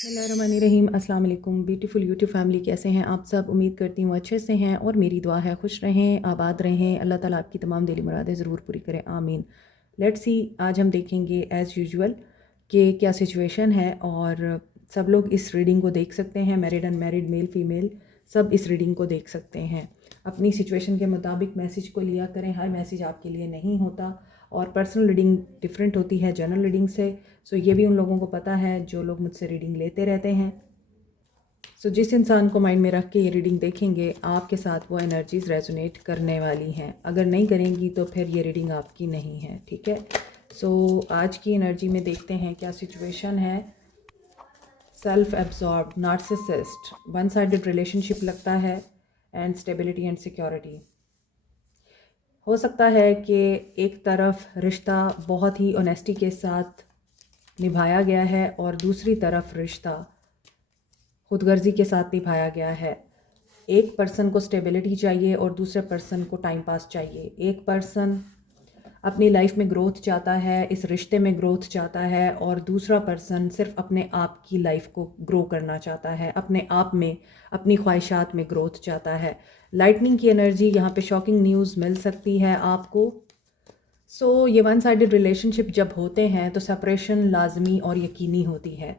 बिस्मिल्लाहिर्रहमानिर्रहीम। अस्सलाम वालेकुम ब्यूटीफुल यूट्यूब फैमिली, कैसे हैं आप सब? उम्मीद करती हूँ अच्छे से हैं और मेरी दुआ है खुश रहें, आबाद रहें। अल्लाह ताला आपकी तमाम दिली मुरादें ज़रूर पूरी करें, आमीन। लेट्स सी, आज हम देखेंगे एज़ यूजुअल कि क्या सिचुएशन है और सब लोग इस रीडिंग को देख सकते हैं। मैरिड अनमैरिड, मेल फीमेल, सब इस रीडिंग को देख सकते हैं। अपनी सिचुएशन के मुताबिक मैसेज को लिया करें, हर मैसेज आपके लिए नहीं होता और पर्सनल रीडिंग डिफरेंट होती है जनरल रीडिंग से। सो ये भी उन लोगों को पता है जो लोग मुझसे रीडिंग लेते रहते हैं। सो जिस इंसान को माइंड में रख के ये रीडिंग देखेंगे, आपके साथ वो एनर्जीज रेजोनेट करने वाली हैं। अगर नहीं करेंगी तो फिर ये रीडिंग आपकी नहीं है, ठीक है। सो आज की एनर्जी में देखते हैं क्या सिचुएशन है। Self absorbed, narcissist, one sided relationship लगता है एंड स्टेबिलिटी एंड सिक्योरिटी। हो सकता है कि एक तरफ रिश्ता बहुत ही ऑनेस्टी के साथ निभाया गया है और दूसरी तरफ रिश्ता खुदगर्जी के साथ निभाया गया है। एक पर्सन को स्टेबिलिटी चाहिए और दूसरे पर्सन को टाइम पास चाहिए। एक पर्सन अपनी लाइफ में ग्रोथ चाहता है, इस रिश्ते में ग्रोथ चाहता है और दूसरा पर्सन सिर्फ अपने आप की लाइफ को ग्रो करना चाहता है, अपने आप में, अपनी ख्वाहिशात में ग्रोथ चाहता है। लाइटनिंग की एनर्जी, यहाँ पे शॉकिंग न्यूज़ मिल सकती है आपको। सो ये वन साइडेड रिलेशनशिप जब होते हैं तो सेपरेशन लाजमी और यकीनी होती है।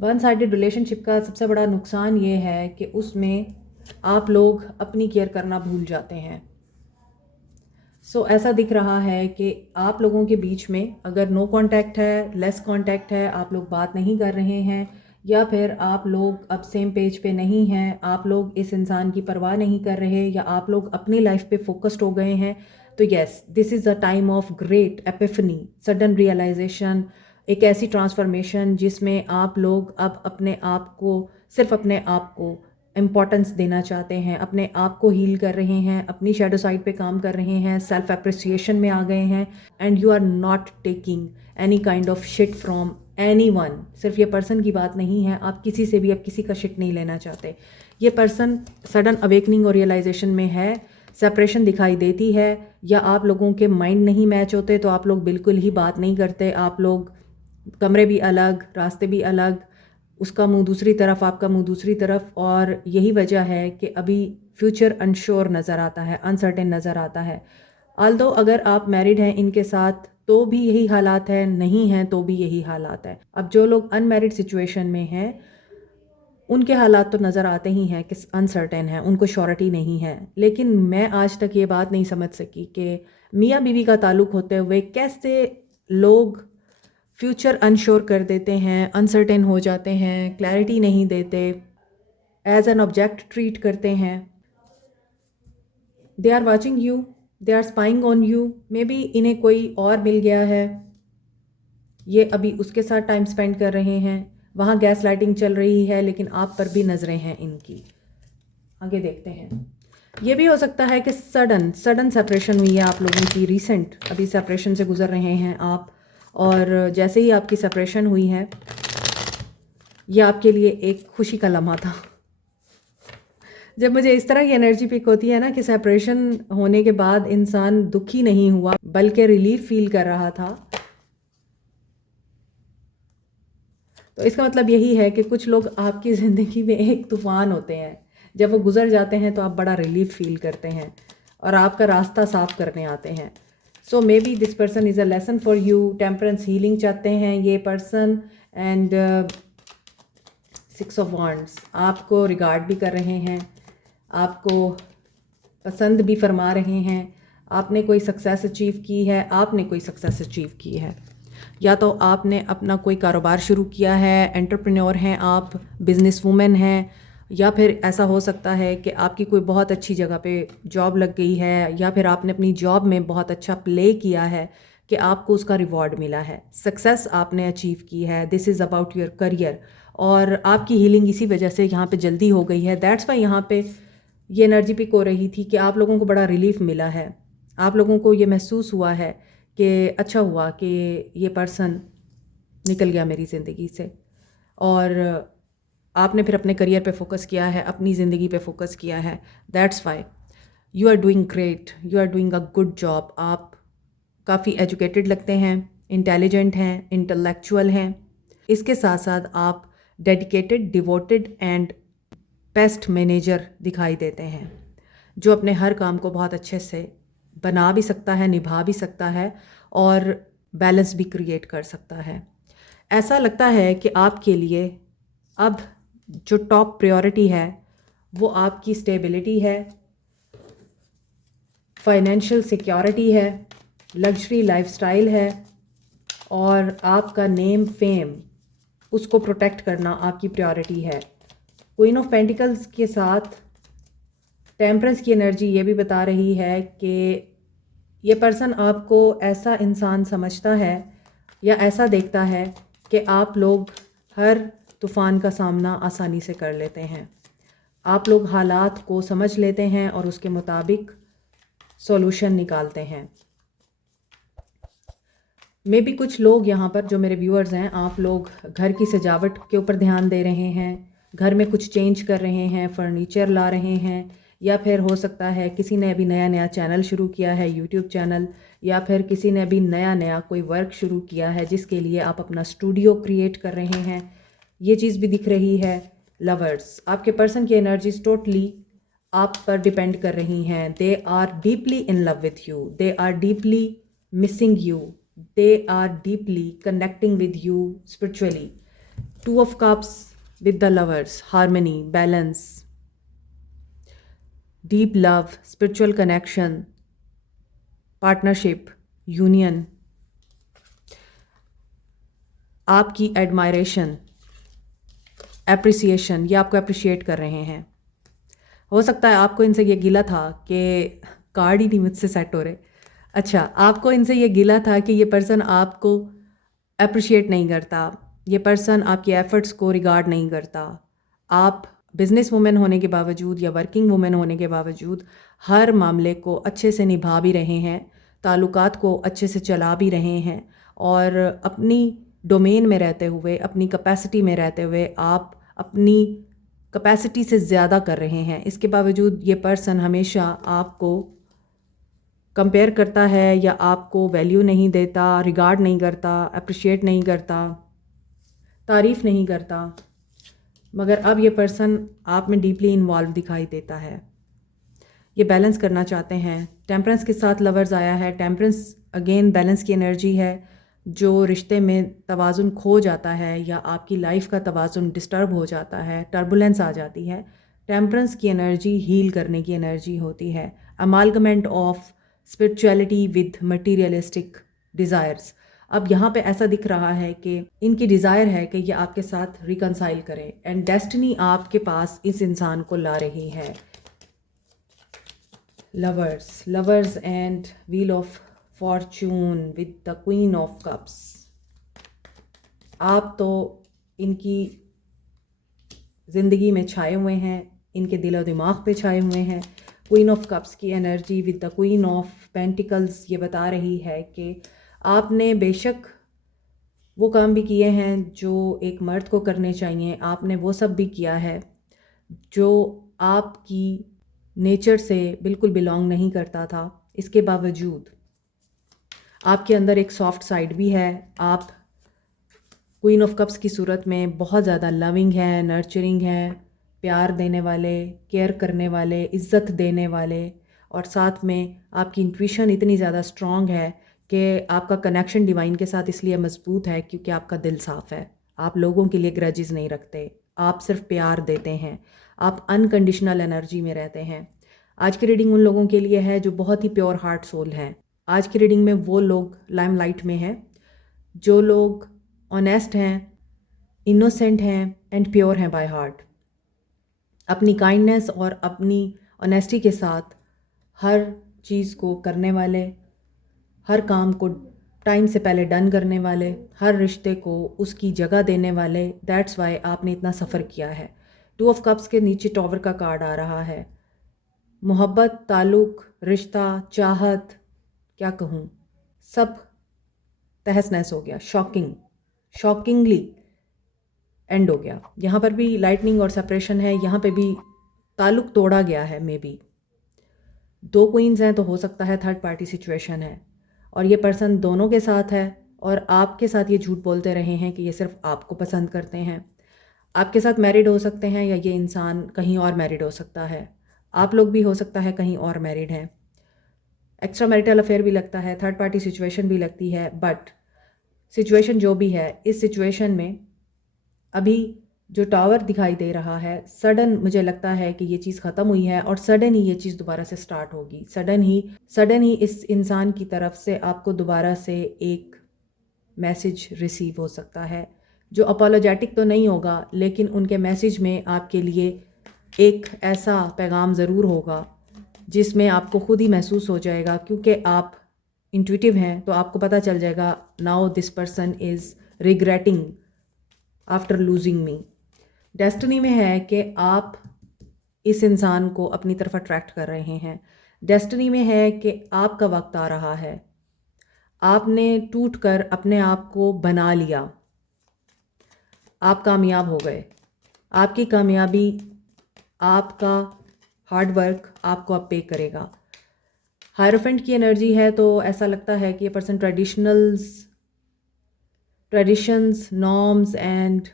वन साइडेड रिलेशनशिप का सबसे बड़ा नुकसान ये है कि उसमें आप लोग अपनी केयर करना भूल जाते हैं। सो ऐसा दिख रहा है कि आप लोगों के बीच में अगर नो कांटेक्ट है, लेस कांटेक्ट है, आप लोग बात नहीं कर रहे हैं या फिर आप लोग अब सेम पेज पे नहीं हैं, आप लोग इस इंसान की परवाह नहीं कर रहे या आप लोग अपनी लाइफ पे फोकस्ड हो गए हैं, तो yes, this is the time of great epiphany, sudden realisation, एक ऐसी ट्रांसफॉर्मेशन जिसमें आप लोग अब अपने आप को, सिर्फ अपने आप को इम्पॉर्टेंस देना चाहते हैं, अपने आप को हील कर रहे हैं, अपनी शैडो साइड पे काम कर रहे हैं, सेल्फ अप्रिसिएशन में आ गए हैं and you are not taking any kind of shit from anyone. सिर्फ ये पर्सन की बात नहीं है, आप किसी से भी अब किसी का शिट नहीं लेना चाहते। ये पर्सन सडन अवेकनिंग और रियलाइजेशन में है। सेपरेशन दिखाई देती है या आप लोगों के माइंड नहीं मैच होते तो आप लोग बिल्कुल ही बात नहीं करते। आप लोग कमरे भी अलग, रास्ते भी अलग, उसका मुंह दूसरी तरफ, आपका मुंह दूसरी तरफ, और यही वजह है कि अभी फ्यूचर अनश्योर नज़र आता है, अनसर्टेन नज़र आता है। आल्दो अगर आप मैरिड हैं इनके साथ तो भी यही हालात है, नहीं हैं तो भी यही हालात है। अब जो लोग अनमैरिड सिचुएशन में हैं उनके हालात तो नज़र आते ही हैं कि अनसर्टेन है, उनको श्योरिटी नहीं है। लेकिन मैं आज तक ये बात नहीं समझ सकी कि मियाँ बीवी का ताल्लुक़ होते हुए कैसे लोग फ्यूचर अनश्योर कर देते हैं, अनसर्टेन हो जाते हैं, क्लैरिटी नहीं देते, एज एन ऑब्जेक्ट ट्रीट करते हैं। They are watching you, they are spying on you. Maybe इन्हें कोई और मिल गया है, ये अभी उसके साथ टाइम स्पेंड कर रहे हैं, वहाँ गैस लाइटिंग चल रही है, लेकिन आप पर भी नज़रें हैं इनकी। आगे देखते हैं। ये भी हो सकता है कि सडन सेपरेशन हुई है आप लोगों की, रीसेंट अभी सेपरेशन से गुजर रहे हैं आप, और जैसे ही आपकी सेपरेशन हुई है ये आपके लिए एक खुशी का लम्हा था। जब मुझे इस तरह की एनर्जी पिक होती है ना कि सेपरेशन होने के बाद इंसान दुखी नहीं हुआ बल्कि रिलीफ फील कर रहा था, तो इसका मतलब यही है कि कुछ लोग आपकी ज़िंदगी में एक तूफ़ान होते हैं, जब वो गुजर जाते हैं तो आप बड़ा रिलीफ फील करते हैं और आपका रास्ता साफ करने आते हैं। So maybe this person is a lesson for you. Temperance healing चाहते हैं ये पर्सन एंड 6 ऑफ वॉन्ड्स, आपको रिगार्ड भी कर रहे हैं, आपको पसंद भी फरमा रहे हैं। आपने कोई सक्सेस अचीव की है, आपने कोई सक्सेस अचीव की है, या तो आपने अपना कोई कारोबार शुरू किया है, एंटरप्रेन्योर हैं आप, बिजनेस वूमेन हैं, या फिर ऐसा हो सकता है कि आपकी कोई बहुत अच्छी जगह पे जॉब लग गई है या फिर आपने अपनी जॉब में बहुत अच्छा प्ले किया है कि आपको उसका रिवॉर्ड मिला है, सक्सेस आपने अचीव की है। This is about your career और आपकी हीलिंग इसी वजह से यहाँ पे जल्दी हो गई है। दैट्स वाई यहाँ पे ये एनर्जी पिक हो रही थी कि आप लोगों को बड़ा रिलीफ मिला है, आप लोगों को ये महसूस हुआ है कि अच्छा हुआ कि ये पर्सन निकल गया मेरी ज़िंदगी से, और आपने फिर अपने करियर पे फोकस किया है, अपनी ज़िंदगी पे फोकस किया है। That's why you are doing great, you are doing a good job. आप काफ़ी एजुकेटेड लगते हैं, इंटेलिजेंट हैं, इंटेलेक्चुअल हैं। इसके साथ साथ आप dedicated, devoted and best manager दिखाई देते हैं, जो अपने हर काम को बहुत अच्छे से बना भी सकता है, निभा भी सकता है और बैलेंस भी क्रिएट कर सकता है। ऐसा लगता है कि आपके लिए अब जो टॉप प्रायोरिटी है वो आपकी स्टेबिलिटी है, फाइनेंशियल सिक्योरिटी है, लग्जरी लाइफस्टाइल है और आपका नेम फेम उसको प्रोटेक्ट करना आपकी प्रायोरिटी है। क्वीन ऑफ पेंटिकल्स के साथ टेम्परेंस की एनर्जी ये भी बता रही है कि ये पर्सन आपको ऐसा इंसान समझता है या ऐसा देखता है कि आप लोग हर तूफ़ान का सामना आसानी से कर लेते हैं। आप लोग हालात को समझ लेते हैं और उसके मुताबिक सॉल्यूशन निकालते हैं। मे भी कुछ लोग यहाँ पर जो मेरे व्यूअर्स हैं, आप लोग घर की सजावट के ऊपर ध्यान दे रहे हैं, घर में कुछ चेंज कर रहे हैं, फर्नीचर ला रहे हैं, या फिर हो सकता है किसी ने अभी नया नया चैनल शुरू किया है, यूट्यूब चैनल, या फिर किसी ने अभी नया नया कोई वर्क शुरू किया है जिसके लिए आप अपना स्टूडियो क्रिएट कर रहे हैं। ये चीज़ भी दिख रही है। लवर्स, आपके पर्सन की एनर्जीज टोटली आप पर डिपेंड कर रही हैं। They are deeply in love with you, they are deeply missing you, they are deeply connecting with you spiritually. Two of cups with the lovers, harmony, balance, deep love, spiritual connection, partnership, union, आपकी admiration, appreciation, ये आपको appreciate कर रहे हैं। हो सकता है आपको इनसे ये गिला था कि कार्ड ही नहीं मुझसे सेट हो रहे। अच्छा, आपको इनसे ये गिला था कि ये पर्सन आपको अप्रिशिएट नहीं करता, ये पर्सन आपके एफर्ट्स को रिगार्ड नहीं करता। आप बिज़नेस वुमेन होने के बावजूद या वर्किंग वुमेन होने के बावजूद हर मामले को अच्छे से निभा भी रहे हैं, ताल्लुकात को अच्छे से चला भी रहे हैं और अपनी डोमेन में रहते हुए, अपनी कैपेसिटी में रहते हुए आप अपनी कैपेसिटी से ज़्यादा कर रहे हैं। इसके बावजूद ये पर्सन हमेशा आपको कंपेयर करता है या आपको वैल्यू नहीं देता, रिगार्ड नहीं करता, अप्रिशिएट नहीं करता, तारीफ़ नहीं करता। मगर अब ये पर्सन आप में डीपली इन्वॉल्व दिखाई देता है। ये बैलेंस करना चाहते हैं। टेम्परेंस के साथ लवर्स आया है। टेम्परेंस अगेन बैलेंस की एनर्जी है। जो रिश्ते में तवाज़ुन खो जाता है या आपकी लाइफ का तवाज़ुन डिस्टर्ब हो जाता है, टर्बुलेंस आ जाती है, टेम्परेंस की एनर्जी हील करने की एनर्जी होती है। Amalgamation of spirituality with materialistic desires. अब यहाँ पे ऐसा दिख रहा है कि इनकी डिज़ायर है कि ये आपके साथ रिकंसाइल करें एंड डेस्टिनी आपके पास इस इंसान को ला रही है। Lovers and wheel of Fortune with the queen of cups. आप तो इनकी ज़िंदगी में छाए हुए हैं, इनके दिलो दिमाग पे छाए हुए हैं। क्वीन ऑफ कप्स की energy with the queen of pentacles ये बता रही है कि आपने बेशक वो काम भी किए हैं जो एक मर्द को करने चाहिए, आपने वो सब भी किया है जो आपकी नेचर से बिल्कुल बिलोंग नहीं करता था। इसके बावजूद आपके अंदर एक सॉफ्ट साइड भी है। आप क्वीन ऑफ कप्स की सूरत में बहुत ज़्यादा लविंग है, नर्चरिंग है, प्यार देने वाले, केयर करने वाले, इज़्ज़त देने वाले, और साथ में आपकी इंट्यूशन इतनी ज़्यादा स्ट्रॉन्ग है कि आपका कनेक्शन डिवाइन के साथ इसलिए मजबूत है क्योंकि आपका दिल साफ़ है। आप लोगों के लिए ग्रजेस नहीं रखते, आप सिर्फ प्यार देते हैं, आप अनकंडीशनल एनर्जी में रहते हैं। आज की रीडिंग उन लोगों के लिए है जो बहुत ही प्योर हार्ट सोल हैं। आज की रीडिंग में वो लोग लाइमलाइट में हैं जो लोग ऑनेस्ट हैं, इनोसेंट हैं एंड प्योर हैं बाय हार्ट। अपनी काइंडनेस और अपनी ऑनेस्टी के साथ हर चीज़ को करने वाले, हर काम को टाइम से पहले डन करने वाले, हर रिश्ते को उसकी जगह देने वाले। दैट्स वाई आपने इतना सफ़र किया है। टू ऑफ कप्स के नीचे टॉवर का कार्ड आ रहा है। मोहब्बत, ताल्लुक़, रिश्ता, चाहत, क्या कहूँ, सब तहस नहस हो गया। शॉकिंगली एंड हो गया। यहाँ पर भी लाइटनिंग और सेपरेशन है, यहाँ पे भी ताल्लुक़ तोड़ा गया है। मे बी दो क्वींस हैं तो हो सकता है थर्ड पार्टी सिचुएशन है और ये पर्सन दोनों के साथ है और आपके साथ ये झूठ बोलते रहे हैं कि ये सिर्फ आपको पसंद करते हैं। आपके साथ मैरिड हो सकते हैं या ये इंसान कहीं और मैरिड हो सकता है। आप लोग भी हो सकता है कहीं और मैरिड हैं। एक्स्ट्रा मैरिटल अफेयर भी लगता है, थर्ड पार्टी सिचुएशन भी लगती है। बट सिचुएशन जो भी है, इस सिचुएशन में अभी जो टावर दिखाई दे रहा है, सडन मुझे लगता है कि ये चीज़ ख़त्म हुई है और सडन ही ये चीज़ दोबारा से स्टार्ट होगी। सडन ही इस इंसान की तरफ से आपको दोबारा से एक मैसेज रिसीव हो सकता है, जो अपोलोजेटिक तो नहीं होगा, लेकिन उनके मैसेज में आपके लिए एक ऐसा पैगाम ज़रूर होगा जिसमें आपको खुद ही महसूस हो जाएगा, क्योंकि आप इंट्यूटिव हैं तो आपको पता चल जाएगा now this person is regretting after losing me. Destiny में है कि आप इस इंसान को अपनी तरफ अट्रैक्ट कर रहे हैं। डेस्टिनी में है कि आपका वक्त आ रहा है, आपने टूट कर अपने आप को बना लिया, आप कामयाब हो गए। आपकी कामयाबी, आपका हार्ड वर्क आपको अब पे करेगा। हायरोफेंट की एनर्जी है तो ऐसा लगता है कि ये पर्सन ट्रेडिशंस, नॉर्म्स एंड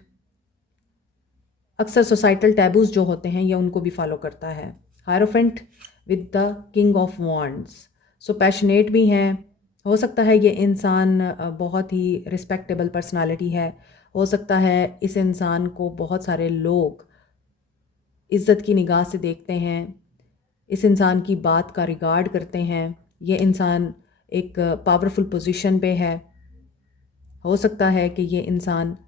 अक्सर सोसाइटल टैबूज जो होते हैं ये उनको भी फॉलो करता है। Hierophant with the king of wands, so passionate भी हैं। हो सकता है ये इंसान बहुत ही रिस्पेक्टेबल पर्सनालिटी है। हो सकता है इस इंसान को बहुत सारे लोग इज़्ज़त की निगाह से देखते हैं, इस इंसान की बात का रिगार्ड करते हैं। ये इंसान एक पावरफुल पोजीशन पे है। हो सकता है कि ये इंसान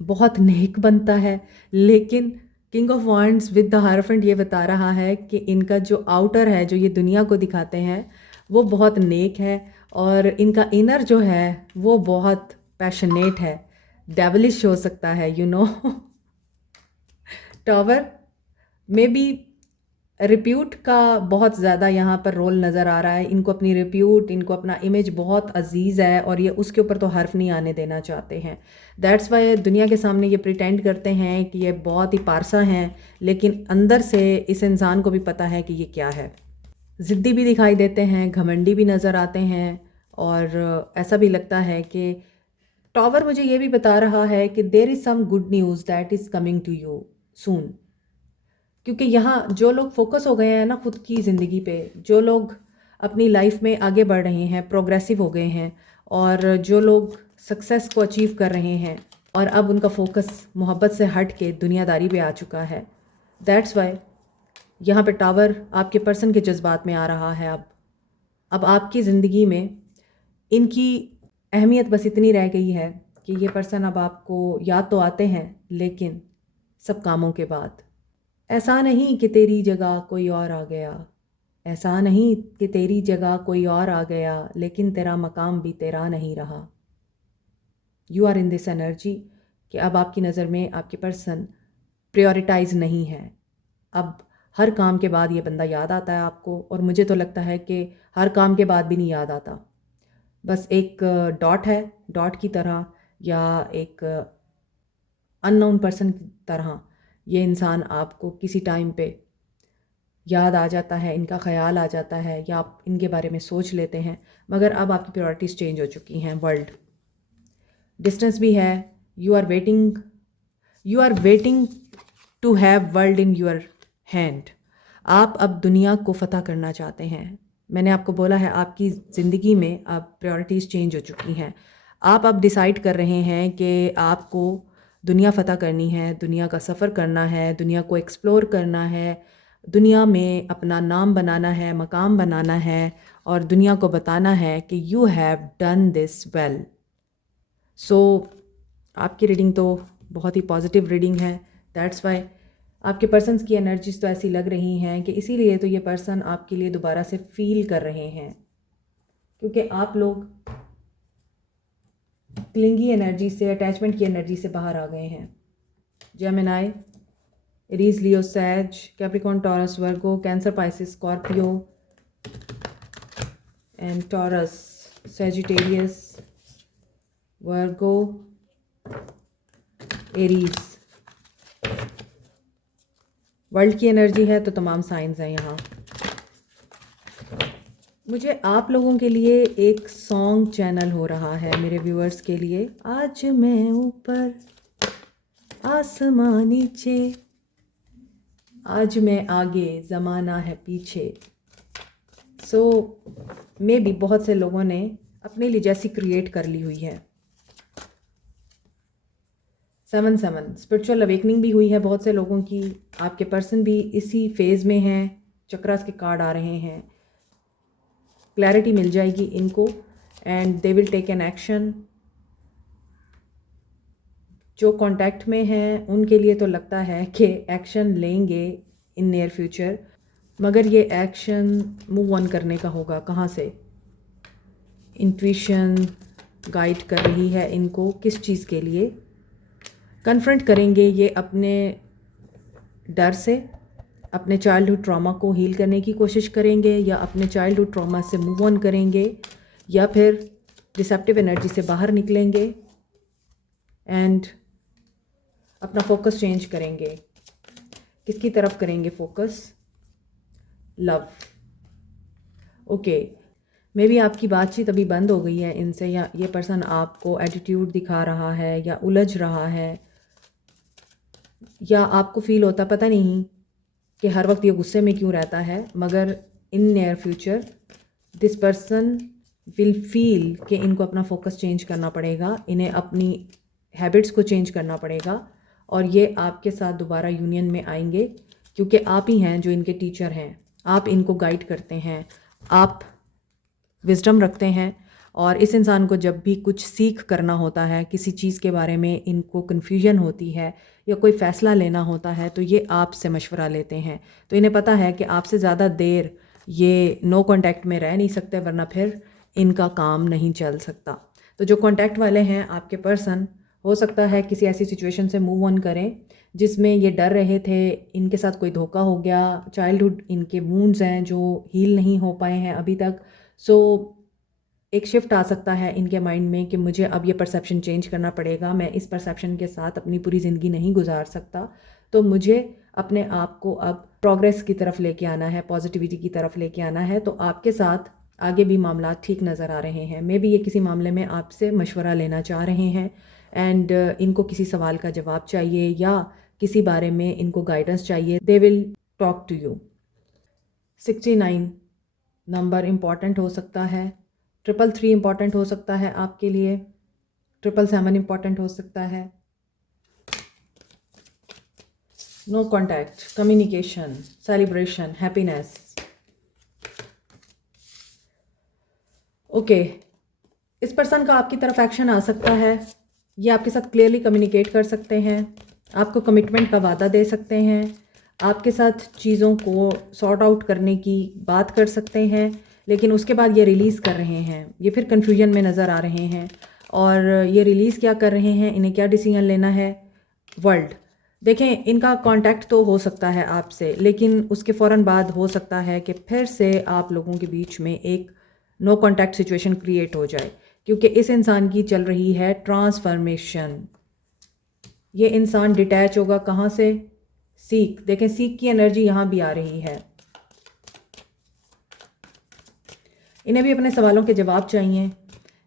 बहुत नेक बनता है, लेकिन king of wands with the hierophant ये बता रहा है कि इनका जो आउटर है, जो ये दुनिया को दिखाते हैं, वो बहुत नेक है और इनका इनर जो है वो बहुत पैशनेट है, डेविलिश हो सकता है, यू नो। टावर में भी रिप्यूट का बहुत ज़्यादा यहाँ पर रोल नज़र आ रहा है। इनको अपनी रिप्यूट, इनको अपना इमेज बहुत अजीज़ है और ये उसके ऊपर तो हर्फ नहीं आने देना चाहते हैं। दैट्स वाई दुनिया के सामने ये प्रिटेंड करते हैं कि ये बहुत ही पारसा हैं, लेकिन अंदर से इस इंसान को भी पता है कि ये क्या है। ज़िद्दी भी दिखाई देते हैं, घमंडी भी नज़र आते हैं और ऐसा भी लगता है कि टावर मुझे ये भी बता रहा है कि there is some good news that is coming to you soon. क्योंकि यहाँ जो लोग फोकस हो गए हैं ना खुद की ज़िंदगी पे, जो लोग अपनी लाइफ में आगे बढ़ रहे हैं, प्रोग्रेसिव हो गए हैं, और जो लोग सक्सेस को अचीव कर रहे हैं और अब उनका फोकस मोहब्बत से हट के दुनियादारी पे आ चुका है, दैट्स वाई यहाँ पे टावर आपके पर्सन के जज्बात में आ रहा है। अब आपकी ज़िंदगी में इनकी अहमियत बस इतनी रह गई है कि ये पर्सन अब आपको याद तो आते हैं, लेकिन सब कामों के बाद। ऐसा नहीं कि तेरी जगह कोई और आ गया, ऐसा नहीं कि तेरी जगह कोई और आ गया, लेकिन तेरा मकाम भी तेरा नहीं रहा। You are in this energy कि अब आपकी नज़र में आपकी पर्सन प्रायोरिटाइज नहीं है। अब हर काम के बाद ये बंदा याद आता है आपको, और मुझे तो लगता है कि हर काम के बाद भी नहीं याद आता। बस एक डॉट है, डॉट की तरह, या एक अननोन पर्सन की तरह ये इंसान आपको किसी टाइम पे याद आ जाता है, इनका ख्याल आ जाता है, या आप इनके बारे में सोच लेते हैं। मगर अब आपकी प्रायोरिटीज़ चेंज हो चुकी हैं। वर्ल्ड डिस्टेंस भी है। You are waiting to have world in your hand. आप अब दुनिया को फ़तह करना चाहते हैं। मैंने आपको बोला है आपकी ज़िंदगी में अब प्रायोरिटीज़ चेंज हो चुकी हैं। आप अब डिसाइड कर रहे हैं कि आपको दुनिया फ़तह करनी है, दुनिया का सफ़र करना है, दुनिया को एक्सप्लोर करना है, दुनिया में अपना नाम बनाना है, मकाम बनाना है, और दुनिया को बताना है कि you have done this well. So आपकी रीडिंग तो बहुत ही पॉजिटिव रीडिंग है। दैट्स वाई आपके पर्सन्स की एनर्जीज तो ऐसी लग रही हैं कि इसीलिए तो ये पर्सन आपके लिए दोबारा से फील कर रहे हैं, क्योंकि आप लोग क्लिंगी एनर्जी से, अटैचमेंट की एनर्जी से बाहर आ गए हैं। Gemini, Aries, Leo, Sag, Capricorn, Taurus, Virgo, Cancer, Pisces, Scorpio and Taurus, Sagittarius, Virgo, Aries. World की एनर्जी है तो तमाम साइंस हैं यहाँ। मुझे आप लोगों के लिए एक सॉन्ग चैनल हो रहा है, मेरे व्यूअर्स के लिए। आज मैं ऊपर आसमां नीचे, आज मैं आगे ज़माना है पीछे। सो मे भी बहुत से लोगों ने अपने लिए जैसी क्रिएट कर ली हुई है। 7 स्पिरिचुअल अवेकनिंग भी हुई है बहुत से लोगों की। आपके पर्सन भी इसी फेज़ में हैं। चक्रास के कार्ड आ रहे हैं। क्लैरिटी मिल जाएगी इनको and they will take an action. जो कांटेक्ट में हैं उनके लिए तो लगता है कि एक्शन लेंगे इन नियर फ्यूचर, मगर ये एक्शन मूव ऑन करने का होगा। कहाँ से? इंट्यूशन गाइड कर रही है इनको। किस चीज़ के लिए? कन्फ्रंट करेंगे ये अपने डर से, अपने चाइल्डहुड ट्रॉमा को हील करने की कोशिश करेंगे, या अपने चाइल्डहुड ट्रॉमा से मूव ऑन करेंगे, या फिर डिसेप्टिव एनर्जी से बाहर निकलेंगे एंड अपना फोकस चेंज करेंगे। किसकी तरफ करेंगे focus? Love. Okay, may be आपकी बातचीत अभी बंद हो गई है इनसे, या ये पर्सन आपको एटीट्यूड दिखा रहा है या उलझ रहा है, या आपको फील होता पता नहीं कि हर वक्त ये गुस्से में क्यों रहता है। मगर in near future this person will feel कि इनको अपना फोकस चेंज करना पड़ेगा, इन्हें अपनी हैबिट्स को चेंज करना पड़ेगा, और ये आपके साथ दोबारा यूनियन में आएंगे, क्योंकि आप ही हैं जो इनके टीचर हैं। आप इनको गाइड करते हैं, आप विजडम रखते हैं, और इस इंसान को जब भी कुछ सीख करना होता है, किसी चीज़ के बारे में इनको कन्फ्यूजन होती है या कोई फ़ैसला लेना होता है, तो ये आपसे मशवरा लेते हैं। तो इन्हें पता है कि आपसे ज़्यादा देर ये नो कांटेक्ट में रह नहीं सकते, वरना फिर इनका काम नहीं चल सकता। तो जो कांटेक्ट वाले हैं आपके पर्सन, हो सकता है किसी ऐसी सिचुएशन से मूव ऑन करें जिसमें ये डर रहे थे इनके साथ कोई धोखा हो गया, चाइल्डहुड इनके वूंड्स हैं जो हील नहीं हो पाए हैं अभी तक। सो एक शिफ्ट आ सकता है इनके माइंड में कि मुझे अब ये परसेप्शन चेंज करना पड़ेगा, मैं इस परसेप्शन के साथ अपनी पूरी ज़िंदगी नहीं गुजार सकता, तो मुझे अपने आप को अब प्रोग्रेस की तरफ लेके आना है, पॉजिटिविटी की तरफ लेके आना है। तो आपके साथ आगे भी मामला ठीक नज़र आ रहे हैं। मे बी ये किसी मामले में आपसे मशवरा लेना चाह रहे हैं एंड इनको किसी सवाल का जवाब चाहिए या किसी बारे में इनको गाइडेंस चाहिए। They will talk to you. 69 number important हो सकता है, 333 इम्पॉर्टेंट हो सकता है आपके लिए, 777 इम्पॉर्टेंट हो सकता है। No contact, communication, celebration, happiness. Okay, इस पर्सन का आपकी तरफ एक्शन आ सकता है। ये आपके साथ क्लियरली कम्युनिकेट कर सकते हैं, आपको कमिटमेंट का वादा दे सकते हैं, आपके साथ चीज़ों को सॉर्ट आउट करने की बात कर सकते हैं, लेकिन उसके बाद ये रिलीज़ कर रहे हैं। ये फिर कन्फ्यूजन में नज़र आ रहे हैं, और ये रिलीज़ क्या कर रहे हैं, इन्हें क्या डिसीजन लेना है। वर्ल्ड, देखें, इनका कांटेक्ट तो हो सकता है आपसे, लेकिन उसके फ़ौरन बाद हो सकता है कि फिर से आप लोगों के बीच में एक नो कांटेक्ट सिचुएशन क्रिएट हो जाए, क्योंकि इस इंसान की चल रही है ट्रांसफॉर्मेशन। ये इंसान डिटैच होगा कहाँ से? सीख। देखें, सीख की एनर्जी यहाँ भी आ रही है। इन्हें भी अपने सवालों के जवाब चाहिए।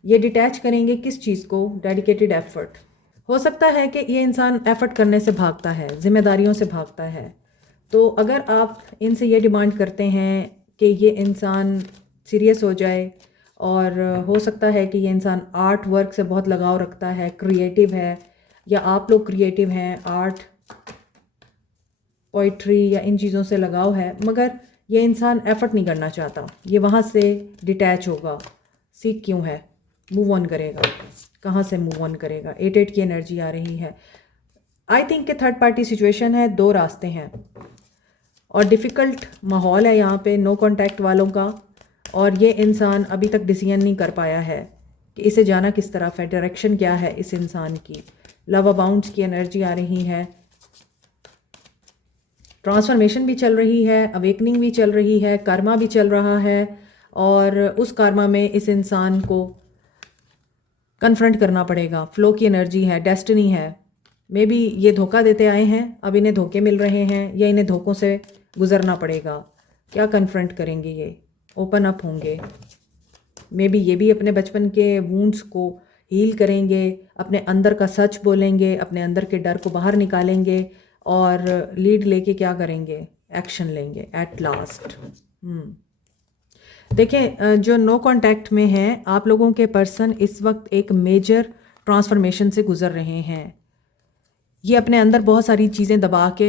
ये डिटैच करेंगे किस चीज़ को? Dedicated effort. हो सकता है कि ये इंसान एफर्ट करने से भागता है, जिम्मेदारियों से भागता है। तो अगर आप इनसे ये डिमांड करते हैं कि ये इंसान सीरियस हो जाए, और हो सकता है कि ये इंसान आर्ट वर्क से बहुत लगाव रखता है, क्रिएटिव है, या आप लोग क्रिएटिव हैं, आर्ट, पोइट्री या इन चीज़ों से लगाव है, मगर ये इंसान एफर्ट नहीं करना चाहता, ये वहाँ से डिटैच होगा। सीख क्यों है? मूव ऑन करेगा। कहाँ से मूव ऑन करेगा? 8 की एनर्जी आ रही है। आई थिंक कि थर्ड पार्टी सिचुएशन है, 2 रास्ते हैं, और डिफ़िकल्ट माहौल है यहाँ पे नो कांटेक्ट वालों का, और ये इंसान अभी तक डिसीजन नहीं कर पाया है कि इसे जाना किस तरफ है, डायरेक्शन क्या है इस इंसान की। लव अबाउंड्स की एनर्जी आ रही है, ट्रांसफॉर्मेशन भी चल रही है, अवेकनिंग भी चल रही है, कर्मा भी चल रहा है, और उस कर्मा में इस इंसान को कन्फ्रंट करना पड़ेगा। फ्लो की एनर्जी है, डेस्टिनी है। मे बी ये धोखा देते आए हैं, अब इन्हें धोखे मिल रहे हैं, या इन्हें धोखों से गुजरना पड़ेगा। क्या कन्फ्रंट करेंगे ये? ओपन अप होंगे। मे बी ये भी अपने बचपन के वूंड्स को हील करेंगे, अपने अंदर का सच बोलेंगे, अपने अंदर के डर को बाहर निकालेंगे और लीड लेके क्या करेंगे, एक्शन लेंगे एट लास्ट। देखें, जो नो कांटेक्ट में हैं आप लोगों के पर्सन इस वक्त एक मेजर ट्रांसफॉर्मेशन से गुजर रहे हैं। ये अपने अंदर बहुत सारी चीज़ें दबा के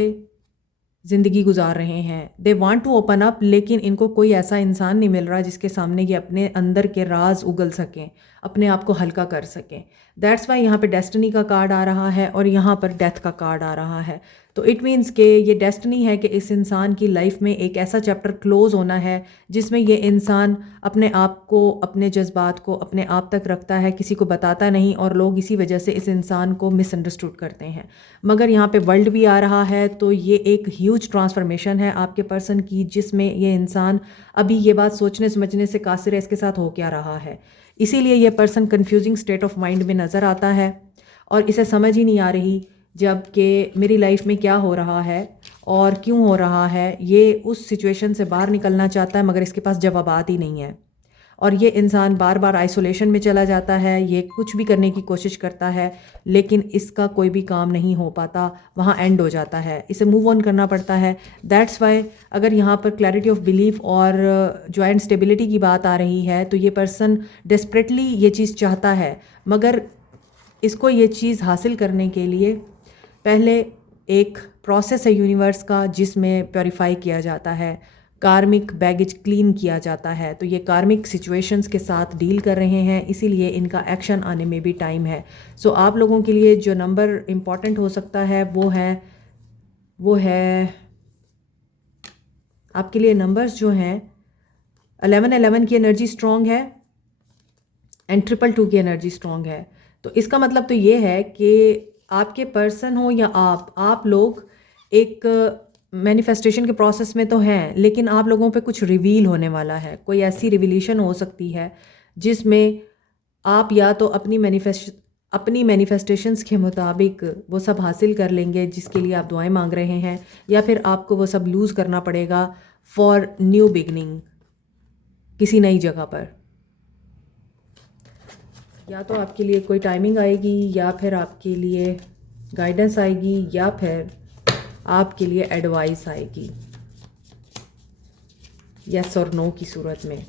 ज़िंदगी गुजार रहे हैं। They want to open up, लेकिन इनको कोई ऐसा इंसान नहीं मिल रहा जिसके सामने ये अपने अंदर के राज उगल सकें, अपने आप को हल्का कर सकें। दैट्स वाई यहाँ पे डेस्टिनी का कार्ड आ रहा है और यहाँ पर डेथ का कार्ड आ रहा है। तो इट मीन्स कि ये डेस्टिनी है कि इस इंसान की लाइफ में एक ऐसा चैप्टर क्लोज होना है जिसमें ये इंसान अपने आप को, अपने जज्बात को अपने आप तक रखता है, किसी को बताता नहीं, और लोग इसी वजह से इस इंसान को मिसअंडरस्टूड करते हैं। मगर यहाँ पे वर्ल्ड भी आ रहा है, तो ये एक ह्यूज ट्रांसफॉर्मेशन है आपके पर्सन की, जिसमें ये इंसान अभी ये बात सोचने समझने से कासिर है इसके साथ हो क्या रहा है। इसीलिए ये person confusing state of mind में नज़र आता है और इसे समझ ही नहीं आ रही जबकि मेरी लाइफ में क्या हो रहा है और क्यों हो रहा है। ये उस सिचुएशन से बाहर निकलना चाहता है मगर इसके पास जवाबात ही नहीं है, और ये इंसान बार बार आइसोलेशन में चला जाता है। ये कुछ भी करने की कोशिश करता है लेकिन इसका कोई भी काम नहीं हो पाता, वहाँ एंड हो जाता है, इसे मूव ऑन करना पड़ता है। दैट्स वाई अगर यहाँ पर क्लैरिटी ऑफ बिलीफ और जॉइंट स्टेबिलिटी की बात आ रही है तो ये पर्सन डेस्परेटली ये चीज़ चाहता है, मगर इसको ये चीज़ हासिल करने के लिए पहले एक प्रोसेस है यूनिवर्स का जिसमें प्योरीफाई किया जाता है, कार्मिक बैगेज क्लीन किया जाता है। तो ये कार्मिक सिचुएशंस के साथ डील कर रहे हैं, इसीलिए इनका एक्शन आने में भी टाइम है। सो आप लोगों के लिए जो नंबर इम्पॉर्टेंट हो सकता है वो है आपके लिए नंबर्स जो हैं 1111 की एनर्जी स्ट्रॉन्ग है एंड 222 की एनर्जी स्ट्रॉन्ग है। तो इसका मतलब तो ये है कि आपके पर्सन हो या आप लोग एक मैनिफेस्टेशन के प्रोसेस में तो हैं, लेकिन आप लोगों पे कुछ रिवील होने वाला है। कोई ऐसी रिवीलेशन हो सकती है जिसमें आप या तो अपनी मैनिफेस्टेशंस के मुताबिक वो सब हासिल कर लेंगे जिसके लिए आप दुआएं मांग रहे हैं, या फिर आपको वो सब लूज़ करना पड़ेगा फॉर न्यू बिगनिंग किसी नई जगह पर। या तो आपके लिए कोई टाइमिंग आएगी, या फिर आपके लिए गाइडेंस आएगी, या फिर आपके लिए एडवाइस आएगी, यस और नो की सूरत में।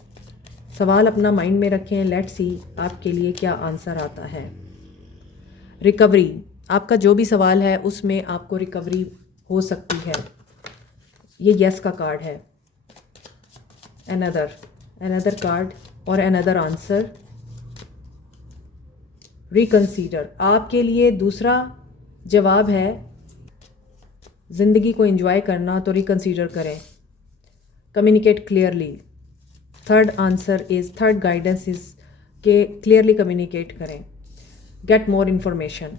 सवाल अपना माइंड में रखें, लेट्स सी आपके लिए क्या आंसर आता है। रिकवरी, आपका जो भी सवाल है उसमें आपको रिकवरी हो सकती है। ये यस का कार्ड है। अनदर कार्ड और अनदर आंसर, रिकंसीडर। आपके लिए दूसरा जवाब है ज़िंदगी को एंजॉय करना, तो रिकंसीडर करें। Communicate clearly. Third guidance is के क्लियरली कम्युनिकेट करें। Get more information.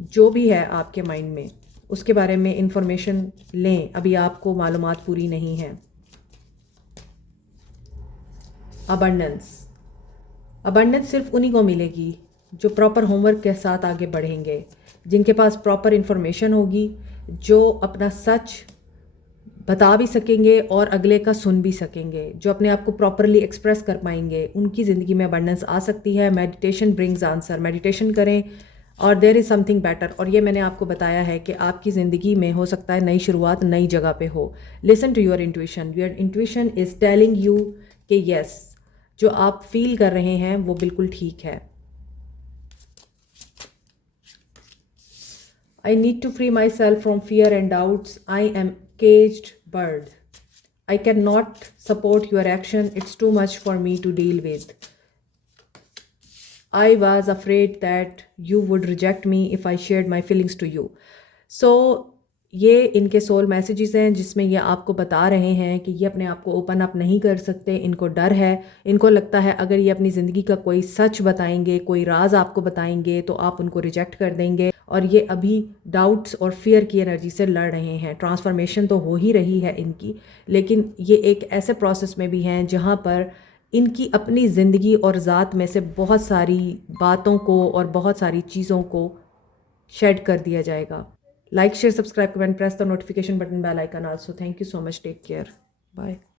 जो भी है आपके माइंड में उसके बारे में इंफॉर्मेशन लें, अभी आपको मालूमात पूरी नहीं है। अबंडेंस सिर्फ उन्हीं को मिलेगी जो प्रॉपर होमवर्क के साथ आगे बढ़ेंगे, जिनके पास प्रॉपर इन्फॉर्मेशन होगी, जो अपना सच बता भी सकेंगे और अगले का सुन भी सकेंगे, जो अपने आप को प्रॉपरली एक्सप्रेस कर पाएंगे, उनकी ज़िंदगी में अबंडेंस आ सकती है। Meditation brings answer. मेडिटेशन करें और देयर इज़ समथिंग बेटर। और ये मैंने आपको बताया है कि आपकी ज़िंदगी में हो सकता है नई शुरुआत नई जगह पे हो। Listen to your intuition. Your intuition is telling you कि यस, जो आप फील कर रहे हैं वो बिल्कुल ठीक है। I need to free myself from fear and doubts. I am caged bird. I cannot support your action. It's too much for me to deal with. I was afraid that you would reject me if I shared my feelings to you. So ये इनके soul messages हैं जिसमें ये आपको बता रहे हैं कि ये अपने आप को ओपन अप नहीं कर सकते। इनको डर है, इनको लगता है अगर ये अपनी ज़िंदगी का कोई सच बताएंगे, कोई राज आपको बताएंगे तो आप उनको रिजेक्ट कर देंगे, और ये अभी डाउट्स और फियर की एनर्जी से लड़ रहे हैं। ट्रांसफॉर्मेशन तो हो ही रही है इनकी, लेकिन ये एक ऐसे प्रोसेस में भी हैं जहाँ पर इनकी अपनी ज़िंदगी और ज़ात में से बहुत सारी बातों को और बहुत सारी चीज़ों को शेड कर दिया जाएगा। Like, share, subscribe, comment, press the notification button, bell icon also. Thank you so much. Take care. Bye.